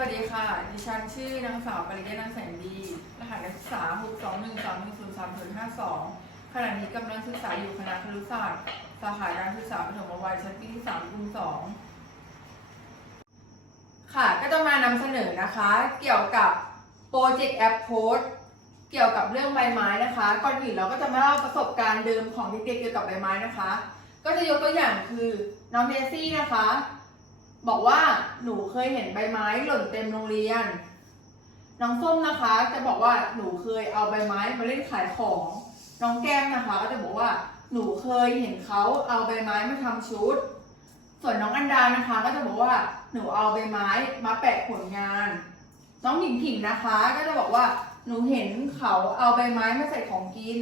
วัสดีค่ะ ดิฉันชื่อนางสาวปริยะนันแสงดี รหัสนักศึกษา 6 2 1 3 1 0 3 0 5 2 ขณะนี้กำลังศึกษาอยู่คณะครุศาสตร์สาขาการศึกษาปฐมวัยชั้นปีที่3รุ่น2ค่ะ ก็จะมานำเสนอนะคะ เกี่ยวกับโปรเจกต์แอปโพสเกี่ยวกับเรื่องใบไม้นะคะ ก่อนอื่นเราก็จะมาเล่าประสบการณ์เดิมของเด็กๆเกี่ยวกับใบไม้นะคะ ก็จะยกตัวอย่างคือน้องเดซี่นะคะ บอกว่าหนูเคยเห็นใบไม้หล่นเต็มโรงเรียน น้องส้มนะคะ จะบอกว่าหนูเคยเอาใบไม้มาเล่นขายของ น้องแก้มนะคะ ก็จะบอกว่า หนูเคยเห็นเขาเอาใบไม้มาทำชุด ส่วนน้องอันดานะคะ ก็จะบอกว่า หนูเอาใบไม้มาแปะผลงาน น้องหญิงผิงนะคะ ก็จะบอกว่า หนูเห็นเขาเอาใบไม้มาใส่ของกิน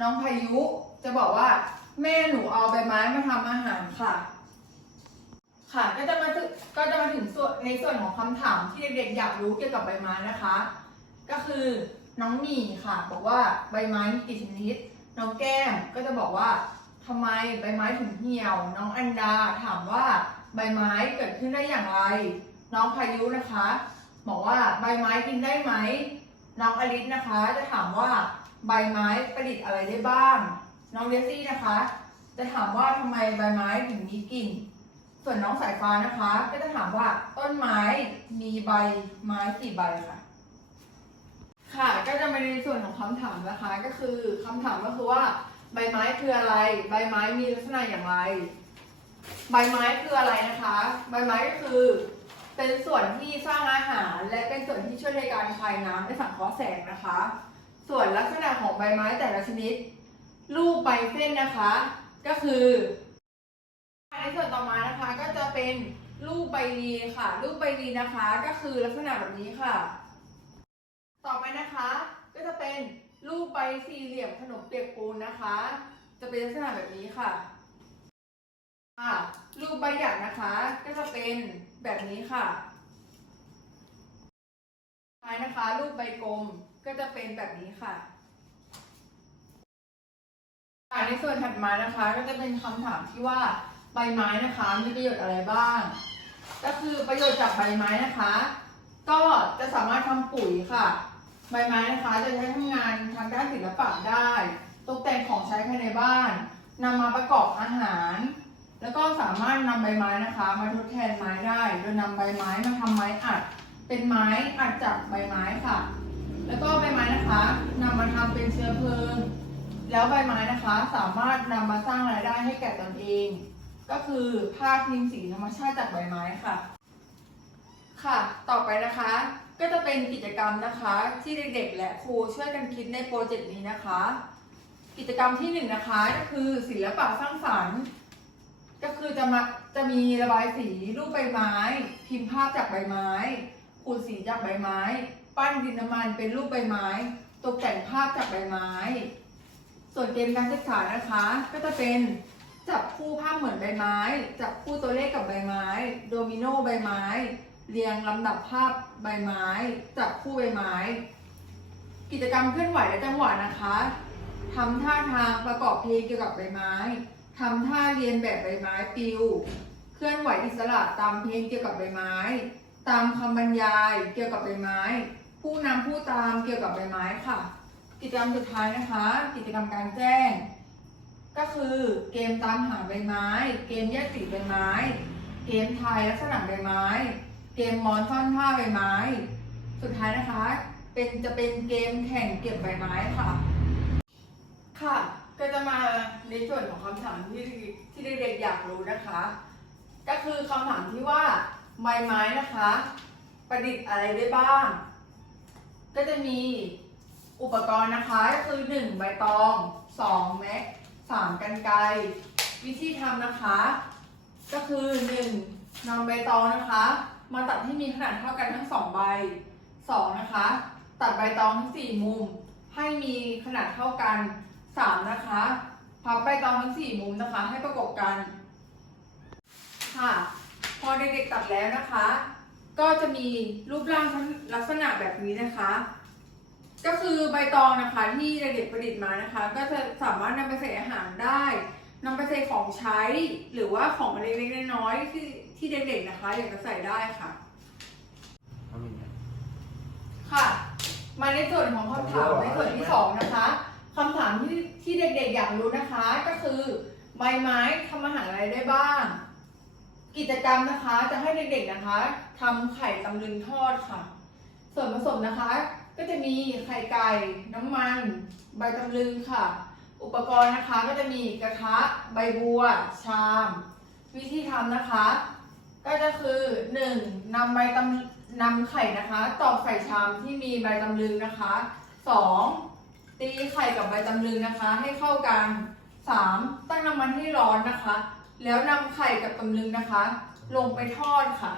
น้องพายุจะบอกว่า แม่หนูเอาใบไม้มาทำอาหารค่ะ ค่ะก็จะมาถึงก็จะมาถึงส่วนในส่วนของคำถามที่เด็กๆอยากรู้เกี่ยวกับใบไม้นะคะ ก็คือน้องหมีค่ะ บอกว่าใบไม้มีกี่ชนิด น้องแก้มก็จะบอกว่าทำไมใบไม้ถึงเหี่ยว น้องอันดาถามว่าใบไม้เกิดขึ้นได้อย่างไร น้องพายุนะคะ บอกว่าใบไม้กินได้ไหม น้องอลิสนะคะ จะถามว่าใบไม้ประดิษฐ์อะไรได้บ้าง น้องเดซี่นะคะ จะถามว่าทำไมใบไม้ถึงมีกลิ่น ส่วนน้องสายฟ้านะคะ ก็จะถามว่าต้นไม้มีใบไม้กี่ใบค่ะ ค่ะ ก็จะมาในส่วนของคำถามนะคะ ก็คือคำถามก็คือว่าใบไม้คืออะไร ใบไม้มีลักษณะอย่างไร ใบไม้คืออะไรนะคะ ใบไม้ก็คือ เป็นส่วนที่สร้างอาหาร และเป็นส่วนที่ช่วยในการคายน้ำในสังเคราะห์แสงนะคะ ส่วนลักษณะของใบไม้แต่ละชนิด รูปใบเส้นนะคะ ก็คือ ในส่วนต่อมานะคะก็จะเป็นรูปใบรีค่ะ รูปใบรีนะคะก็คือลักษณะแบบนี้ค่ะ ต่อไปนะคะ ก็จะเป็นรูปใบสี่เหลี่ยมขนมเปียกปูนนะคะ จะเป็นลักษณะแบบนี้ค่ะอ่ารูปใบหยักนะคะ ก็จะเป็นแบบนี้ค่ะท้ายนะคะ รูปใบกลมก็จะเป็นแบบนี้ค่ะค่ะในส่วนถัดมานะคะ ก็จะเป็นคำถามที่ว่า ใบไม้นะคะ มีประโยชน์อะไรบ้าง ก็คือประโยชน์จากใบไม้นะคะ ก็จะสามารถทำปุ๋ยค่ะ ใบไม้นะคะจะใช้ทำงานทางด้านศิลปะได้ ตกแต่งของใช้ภายในบ้านนำมาประกอบอาหาร แล้วก็สามารถนำใบไม้นะคะ มาทดแทนไม้ได้ โดยนำใบไม้มาทำไม้อัด เป็นไม้อัดจากใบไม้ค่ะ แล้วก็ใบไม้นะคะนำมาทำเป็นเชื้อเพลิง แล้วใบไม้นะคะสามารถนำมาสร้างรายได้ให้แก่ตนเอง ก็คือผ้าพิมพ์สีธรรมชาติจากใบไม้ค่ะ ค่ะ ต่อไปนะคะ ก็จะเป็นกิจกรรมนะคะ ที่เด็กๆ และครูช่วยกันคิดในโปรเจกต์นี้นะคะ กิจกรรมที่หนึ่งนะคะก็คือศิลปะสร้างสรรค์ ก็คือจะมาจะมีระบายสีรูปใบไม้ พิมพ์ภาพจากใบไม้ขูดสีจากใบไม้ ปั้นดินน้ำมันเป็นรูปใบไม้ ตกแต่งภาพจากใบไม้ ส่วนเกมการศึกษานะคะ ก็จะเป็น จับคู่ภาพเหมือนใบไม้ จับคู่ตัวเลขกับใบไม้ โดมิโนใบไม้ เรียงลำดับภาพใบไม้ จับคู่ใบไม้ กิจกรรมเคลื่อนไหวและจังหวะนะคะทำท่าทางประกอบเพลงเกี่ยวกับใบไม้ทำท่าเรียนแบบใบไม้ปลิว เคลื่อนไหวอิสระตามเพลงเกี่ยวกับใบไม้ ตามคำบรรยายเกี่ยวกับใบไม้ ผู้นำผู้ตามเกี่ยวกับใบไม้ค่ะ กิจกรรมสุดท้ายนะคะ กิจกรรมการแจ้ง ก็คือเกมตามหาใบไม้ เกมแยกสีใบไม้ เกมทายลักษณะใบไม้ เกมมอนซ่อนท่าใบไม้ สุดท้ายนะคะ เป็นจะเป็นเกมแข่งเก็บใบไม้ค่ะ ค่ะ ก็จะมาในส่วนของคำถามที่ที่เด็กๆอยากรู้นะคะ ก็คือคำถามที่ว่าใบไม้นะคะ ประดิษฐ์อะไรได้บ้าง ก็จะมีอุปกรณ์นะคะก็คือ 1 ใบตอง 2 แม็ก 3กันไกรวิธีทำนะคะ ก็คือ1นำใบตองนะคะ มาตัดให้มีขนาดเท่ากันทั้ง 2 ใบ 2 นะคะ ตัดใบตองทั้ง 4 มุม ให้มีขนาดเท่ากัน 3 นะคะพับใบตองทั้ง 4 มุมนะคะ ให้ประกบกัน ค่ะ พอเด็กๆตัดแล้วนะคะ ก็จะมีรูปร่างลักษณะแบบนี้นะคะ ก็คือใบตองนะคะที่เด็กๆประดิษฐ์มานะคะ ก็จะสามารถนำไปใส่อาหารได้นำไปใส่ของใช้ หรือว่าของเล็กๆน้อยๆที่ที่เด็กๆนะคะอยากจะใส่ได้ค่ะฮัลโหลมาในส่วนของคำถามในส่วนที่สองนะคะคำถามที่ที่เด็กๆ อยากรู้นะคะ ก็คือใบไม้ทำอาหารอะไรได้บ้าง กิจกรรมนะคะจะให้เด็กๆนะคะทำไข่ตำลึงทอดค่ะ ส่วนผสมนะคะ ก็จะมีไข่ไก่ น้ำมัน ใบตำลึงค่ะ อุปกรณ์นะคะก็จะมีกระทะ ใบบัว ชาม วิธีทำนะคะ ก็จะคือ 1. นำใบตำนำไข่นะคะ ตอกใส่ชามที่มีใบตำลึงนะคะ 2. ตีไข่กับใบตำลึงนะคะ ให้เข้ากัน 3. ตั้งน้ำมันให้ร้อนนะคะ แล้วนำไข่กับตำลึงนะคะ ลงไปทอดค่ะ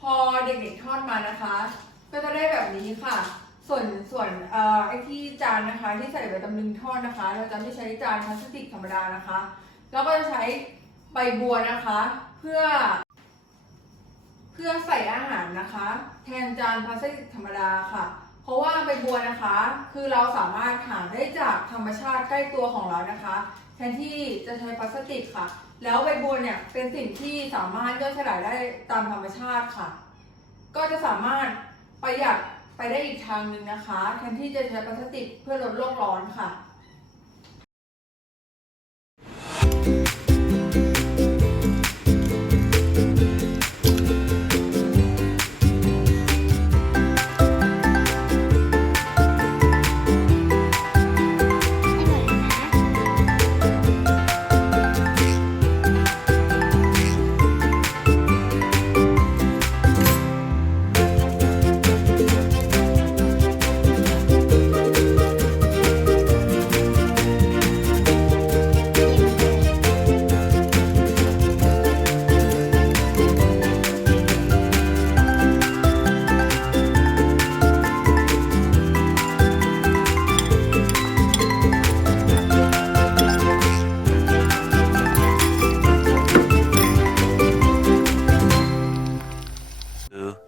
พอเด็กๆ ทอดมานะคะ ก็จะได้แบบนี้ค่ะ ส่วนส่วนเอ่อไอที่จานนะคะ ที่ใส่ใบตำลึงทอดนะคะ เราจะไม่ใช้จานพลาสติกธรรมดานะคะแล้วก็จะใช้ใบบัวนะคะ เพื่อ เพื่อใส่อาหารนะคะ แทนจานพลาสติกธรรมดาค่ะ เพราะว่าใบบัวนะคะ คือเราสามารถหาได้จากธรรมชาติใกล้ตัวของเรานะคะ แทนที่จะใช้พลาสติกค่ะ แล้วใบบัวเนี่ยเป็นสิ่งที่สามารถย่อยสลายได้ตามธรรมชาติค่ะ ก็จะสามารถประหยัดไปได้อีกทางหนึ่งนะคะ แทนที่จะใช้พลาสติกเพื่อลดโลกร้อนค่ะ